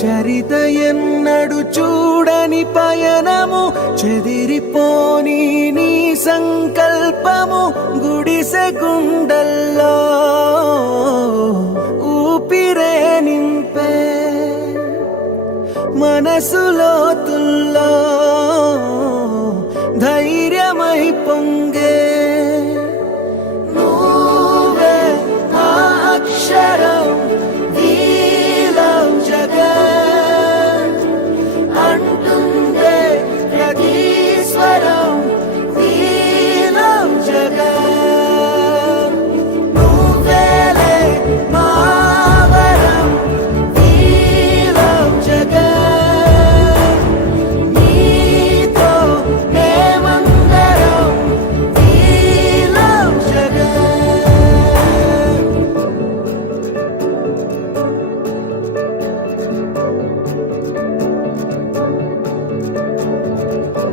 చరిత ఎన్నడు చూడని పయనము చెదిరిపోని నీ సంకల్పము గుడిసె గుండల్లో ఊపిరే నింపే మనసులో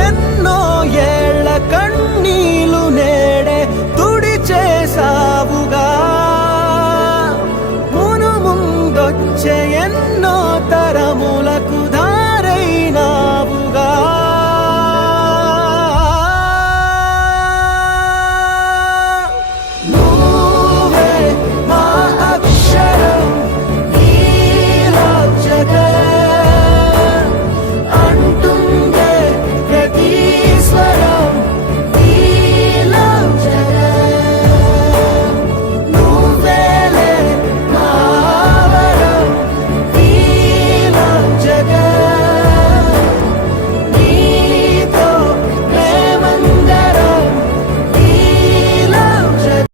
என்